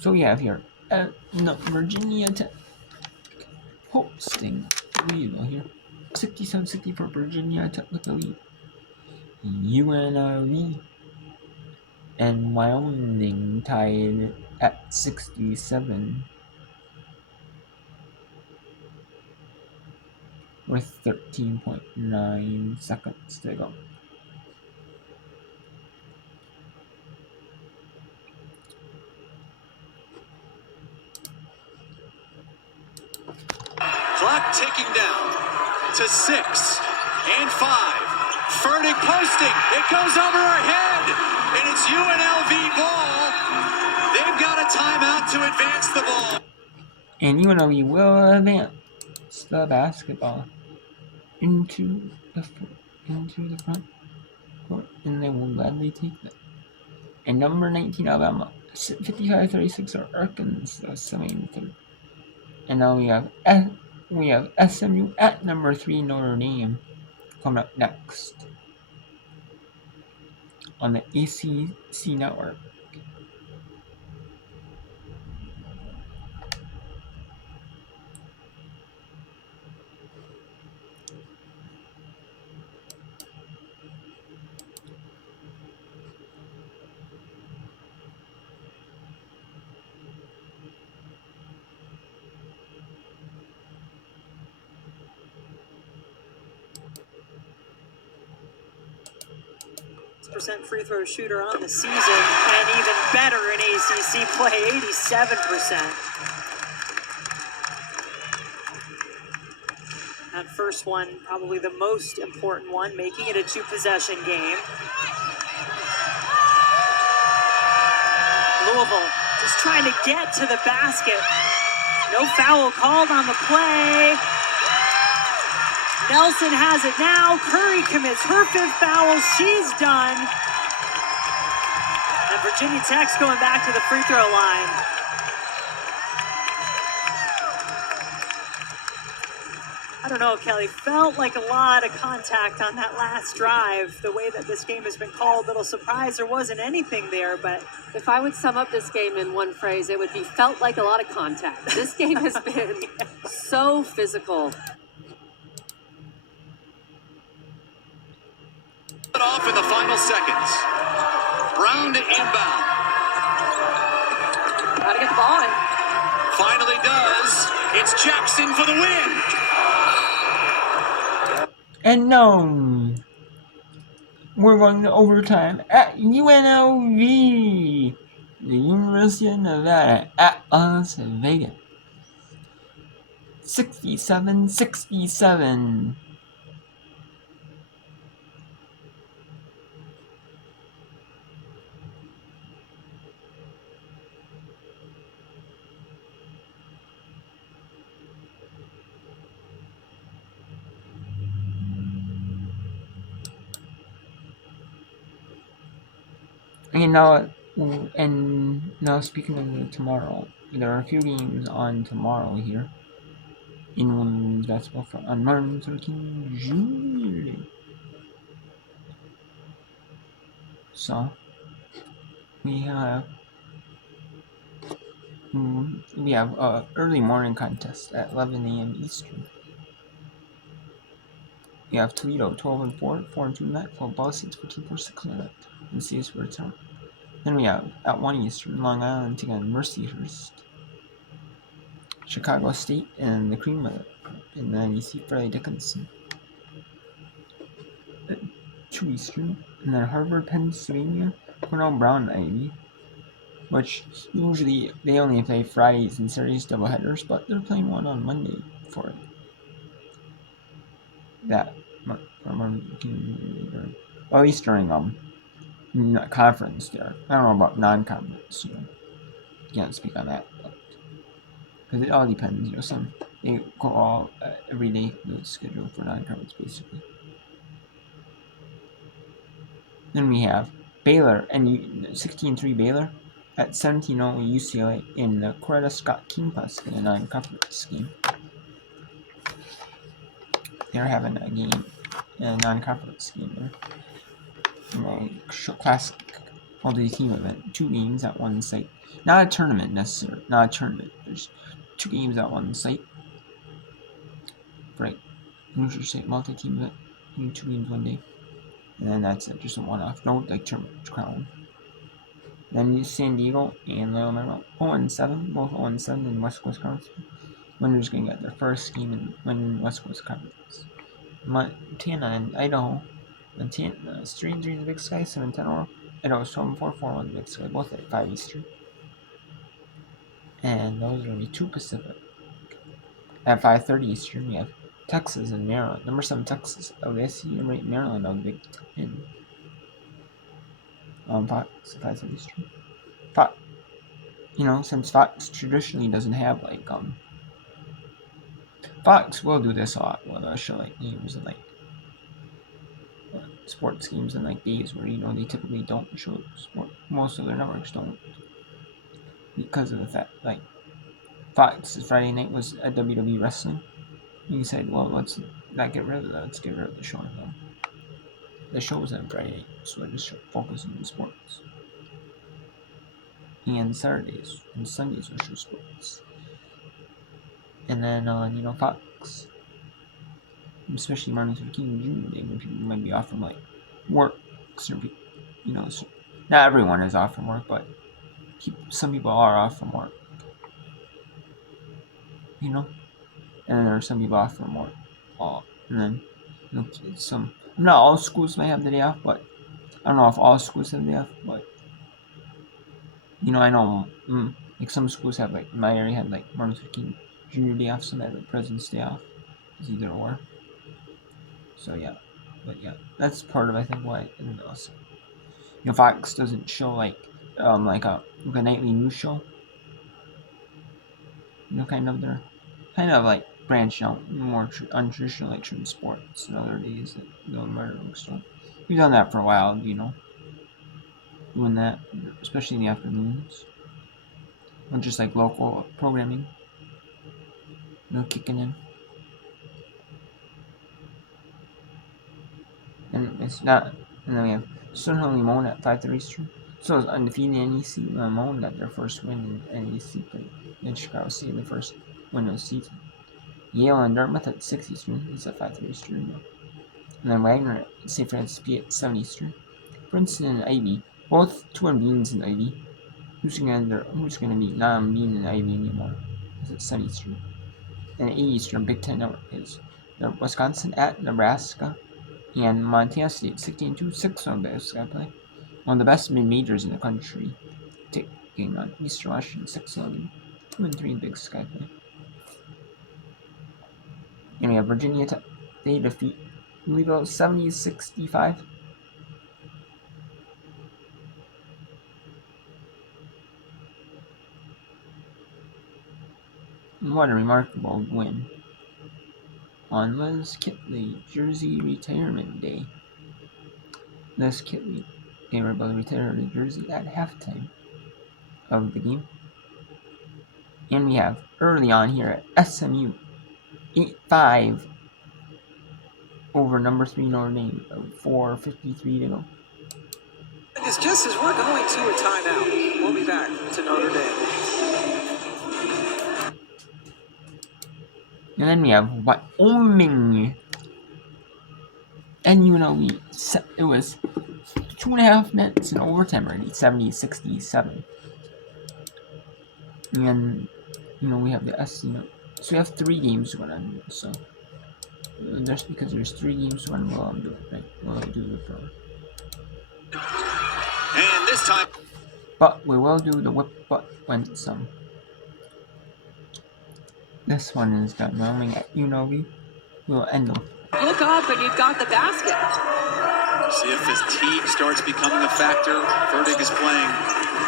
So we have here Virginia Tech hosting Louisville here. 67-60 for Virginia Tech with the lead. UNLV and Wyoming tied at 67 with 13.9 seconds to go. Clock ticking down to 6 and 5. Furtick posting. It goes over our head, and it's UNLV ball. They've got a timeout to advance the ball. And UNLV will advance the basketball into the front court, and they will gladly take that. And number 19 Alabama, 55-36 are Arkansas 73. And now we have SMU at number 3 Notre Dame coming up next on the ACC network. Percent free throw shooter on the season, and even better in ACC play, 87%. That first one, probably the most important one, making it a 2-possession game. Louisville just trying to get to the basket. No foul called on the play. Nelson has it now. Curry commits her 5th foul. She's done. And Virginia Tech's going back to the free throw line. I don't know, Kelly. Felt like a lot of contact on that last drive. The way that this game has been called, little surprise there wasn't anything there, but if I would sum up this game in one phrase, it would be felt like a lot of contact. This game has been so physical. Off in the final seconds. Brown to inbound. Gotta get the ball in. Finally does. It's Jackson for the win. And no, we're going to overtime at UNLV, the University of Nevada at Las Vegas. 67-67. And now speaking of tomorrow, there are a few games on tomorrow here in women's basketball on Martin Luther King Jr. So we have a early morning contest at 11 a.m. Eastern. We have Toledo 12-4, 4-2 net, football 6-14-4-6 net, and CS for return. Then we have at 1 Eastern, Long Island taking on Mercyhurst, Chicago State, and the Cream of it, and then you see Fairleigh Dickinson. At 2 Eastern, and then Harvard, Pennsylvania, Cornell Brown Ivy, which usually they only play Fridays and Saturdays doubleheaders, but they're playing one on Monday for that. Or at least during conference there. I don't know about non-conference, can't speak on that, because it all depends, some they go all every day the schedule for non-conference basically. Then we have Baylor and 16-3 Baylor at 17-0 UCLA in the Coretta Scott King Classic in a non-conference game. They're having a game in a non-conference game there. Classic all-day team event, 2 games at one site. Not a tournament necessarily. Not a tournament. There's 2 games at one site. Right. Neutral site multi-team event. 2 games one day. And then that's it. Just a one-off. No like tournament crown. Then San Diego and Leo Manuel 0-7, both 0-7 in West Coast Conference. Winners gonna get their first game and win West Coast Conference. Montana and Idaho. Montana 3-3 in the Big Sky, 7-10 or Idaho's 12-4 in the Big Sky, both at 5 Eastern. And those are gonna be 2 Pacific. At 5:30 Eastern, we have Texas and Maryland. Number 7 Texas, LSU, number 8 Maryland on the Big Ten. Fox, 5:30 Eastern. Fox, since Fox traditionally doesn't have Fox will do this a lot. They'll show games and sports games and days where they typically don't show sport. Most of their networks don't, because of the fact Fox's Friday night was at WWE Wrestling. And he said, well, let's not get rid of that. Let's get rid of the show. The show was on Friday night, so I just focus on sports. And Saturdays and Sundays will show sports. And then Fox, especially Martin Luther King Jr. Day, when people might be off from work, so not everyone is off from work, but some people are off from work. And then there are some people off from work. And then not all schools may have the day off, but I don't know if all schools have the day off, but I know some schools have my area had Martin Luther King Jr. Day off, some had President's Day off. It's either or. So yeah, but yeah, that's part of I think why. And also, Fox doesn't show a nightly news show. They're kind of branching out more untraditional certain sports and other days that the networks don't. We've done that for a while, doing that, especially in the afternoons, or just local programming, kicking in. And it's not. And then we have Sunho Limon at 5:30 Eastern. So it's undefeated NEC. Limon got their first win in NEC play in Chicago State, the first win of the season. Yale and Dartmouth at 6 Eastern. It's at 5:30 Eastern. And then Wagner at St. Francis P at 7 Eastern. Princeton and Ivy, both 2 unbeatens in Ivy. Who's gonna be not unbeaten in Ivy anymore? It's at 7 Eastern. And 8 Eastern Big Ten Network is Wisconsin at Nebraska. And Montana State 16-2, 6-1 Big Sky play. One of the best mid-majors in the country, taking on Eastern Washington 6-11, 2-3 Big Sky play. And we have Virginia Tech. They defeat Louisville 70-65. What a remarkable win on Liz Kitley Jersey Retirement Day. Liz Kitley, they were able to retire her jersey at halftime of the game. And we have early on here at SMU 8-5 over number 3 Notre Dame, 4:53 to go. It's just as we're going to a timeout. We'll be back to Notre Dame. And then we have Wyoming and it was 2.5 minutes in overtime already, 70-67. And we have the SC. So we have 3 games going on. So just because there's 3 games going, we'll do it, right? We'll do the pro. And this time, but we will do the whip butt when some. This one is done. Wyoming at UNLV. We'll end them. Look up and you've got the basket. See if fatigue starts becoming a factor. Fertig is playing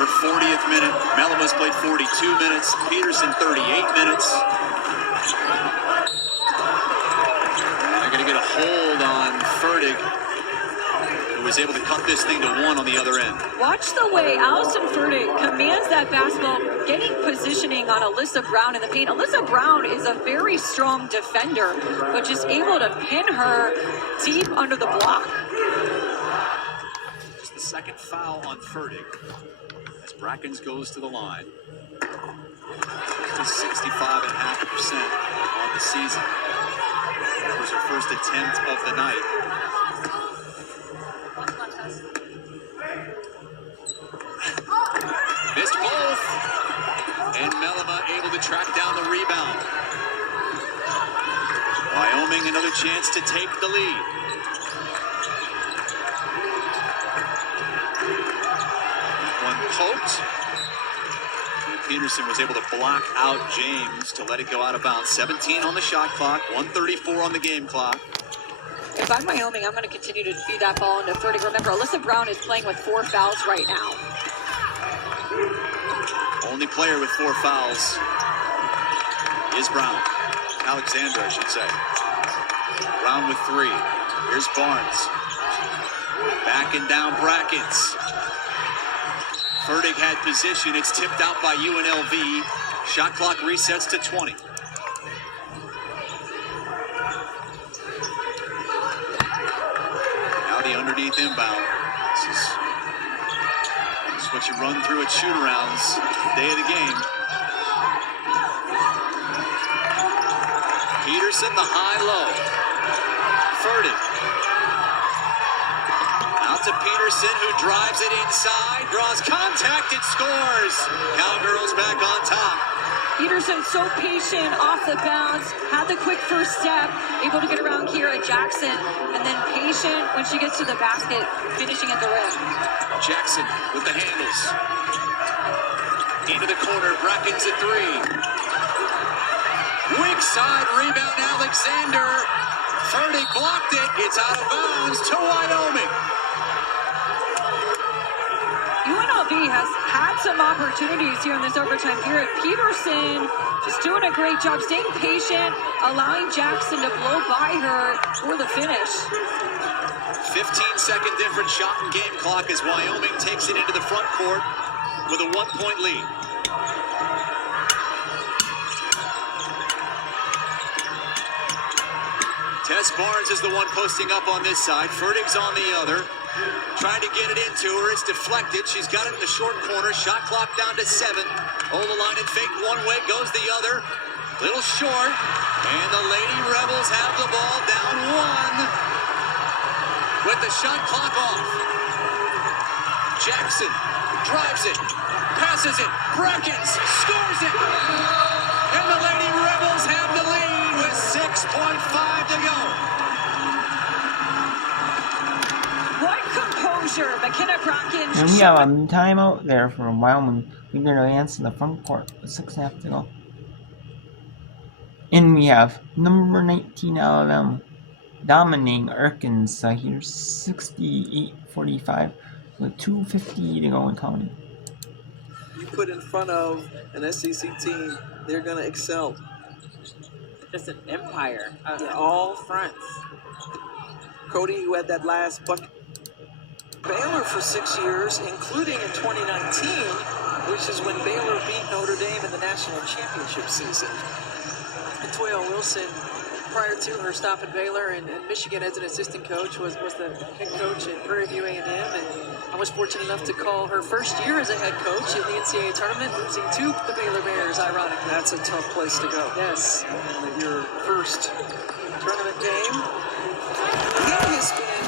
her 40th minute. Mellama's played 42 minutes. Peterson 38 minutes. They're going to get a hold on Fertig, who was able to cut this thing to 1 on the other end. Watch the way Allison Fertig commands that basketball, getting positioning on Alyssa Brown in the paint. Alyssa Brown is a very strong defender, but just able to pin her deep under the block. Just the second foul on Furtick as Brackens goes to the line. Just 65.5% on the season. That was her first attempt of the night. Missed both. And Melima able to track down the rebound. Wyoming another chance to take the lead. One poked. Peterson was able to block out James to let it go out of bounds. 17 on the shot clock, 1:34 on the game clock. If I'm Wyoming, I'm going to continue to feed that ball into Furtick. Remember, Alyssa Brown is playing with 4 fouls right now. Only player with 4 fouls is Brown. Alexander, I should say. Brown with 3. Here's Barnes. Backing down Brackens. Furtick had position. It's tipped out by UNLV. Shot clock resets to 20. Now the underneath inbound. This is what you run through at shoot-arounds the day of the game. Peterson, the high-low. Furtick. Out to Peterson, who drives it inside, draws contact, and scores. Cowgirls back on top. Peterson so patient off the bounce, had the quick first step, able to get around Kira Jackson, and then patient when she gets to the basket, finishing at the rim. Jackson with the handles. Into the corner, Brackens at 3. Weak side rebound, Alexander. Furtick blocked it. It's out of bounds to Wyoming. UNLV has had some opportunities here in this overtime period. Peterson just doing a great job, staying patient, allowing Jackson to blow by her for the finish. 15-second difference shot in game clock as Wyoming takes it into the front court with a 1-point lead. Tess Barnes is the one posting up on this side. Furtick's on the other. Trying to get it into her. It's deflected. She's got it in the short corner. Shot clock down to 7. Hold the line and fake one way. Goes the other. Little short. And the Lady Rebels have the ball down 1 with the shot clock off. Jackson drives it. Passes it. Brackens scores it. And the Lady Rebels have the lead with 6.5 to go. What composure, McKenna Brackens. And we have a timeout there for Wyoming. We're going to advance in the front court with 6.5 to go. And we have number 19 Alabama dominating Arkansas here, 68-45 with 2:50 to go in counting. You put in front of an SEC team, they're going to excel. Just an empire on all fronts. Cody, who had that last bucket. Baylor for 6 years, including in 2019, which is when Baylor beat Notre Dame in the national championship season. And Toya Wilson, prior to her stop at Baylor and Michigan as an assistant coach, was the head coach at Prairie View A&M, and I was fortunate enough to call her first year as a head coach in the NCAA tournament, losing to the Baylor Bears, ironically. That's a tough place to go. Yes, and your first tournament game. He has been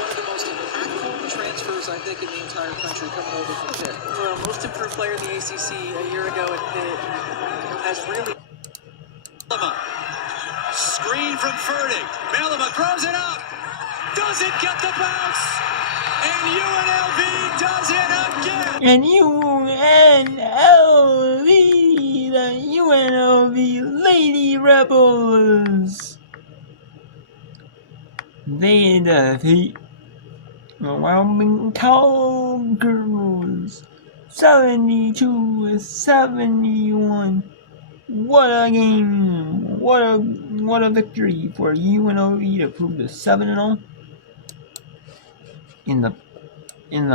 one of the most impactful transfers, I think, in the entire country coming over from Pitt. Well, most improved player in the ACC a year ago at Pitt has really. Screen from Furtick. Melima throws it up. Doesn't get the bounce. And UNLV does it again. And UNLV, the UNLV Lady Rebels, they defeat the Wyoming Cowgirls 72-71. What a game! What a victory for UNLV to prove to 7-0 in the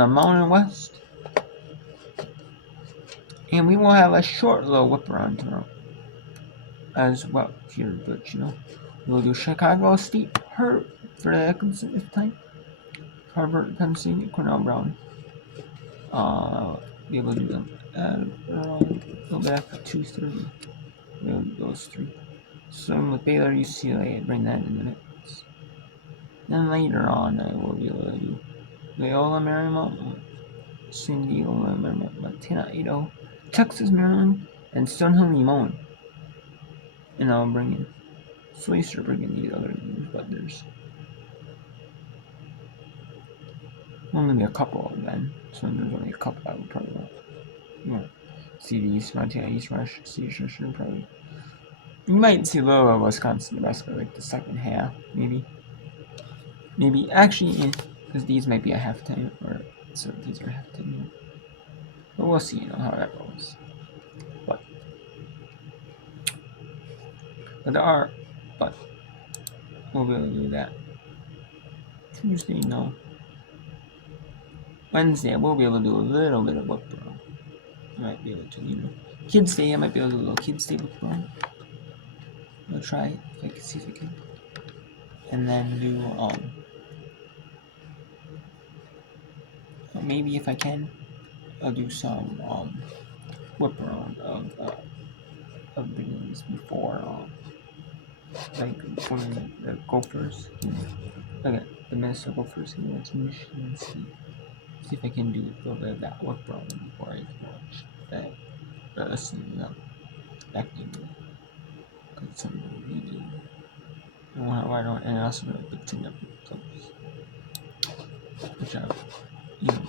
Mountain West. And we will have a short little whip around tomorrow as well here, but we'll do Chicago State Hurt for the 2nd time. Harvard, Penn State, Cornell, Brown. Be able to do them at around a little bit after 2:30. Those three. Swim with Baylor, UCLA. Bring that in minutes. Then later on, I will be able to do Loyola Marymount, San Diego Marymount, Montana, Idaho, Texas, Maryland, and Stonehill, Limon. And I'll bring in Slater, bring in these other names, but there's only a couple of them. So there's only a couple I would probably want. You want see the East Montana, East Rush, Sure, probably. You might see a little of Wisconsin, Nebraska, like the second half, maybe. Maybe actually, because these might be a halftime, or so these are halftime. But we'll see, how that goes. But we'll be able to do that. Tuesday, no. Wednesday, we'll be able to do a little bit of whip bro. I might be able to, Kids Day, I might be able to do a little Kids Day whip bro. I'll try it if I can see if I can. And then do maybe if I can, I'll do some whip around of the games before like when the Gophers okay, the Minnesota Gophers against Michigan State. See if I can do a little bit of that whip around before I can watch that that game. Cause some really why don't and also the big up close. Which I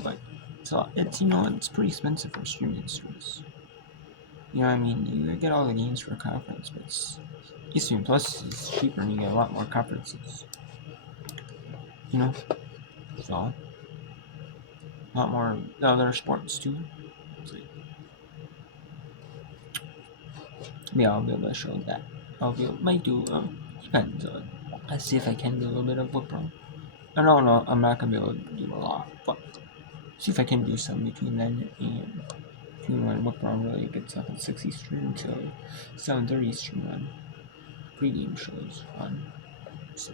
but so it's it's pretty expensive for streaming service. I mean, you get all the games for a conference, but ESPN Plus is cheaper and you get a lot more conferences. So a lot more other sports too. So, yeah, I'll be able to show that. Might do, depends on. Let's see if I can do a little bit of whip run. I don't know, I'm not gonna be able to do a lot, but see if I can do some between then and between when whip run really gets up at 6 Eastern until 7:30 Eastern on pregame shows on. So,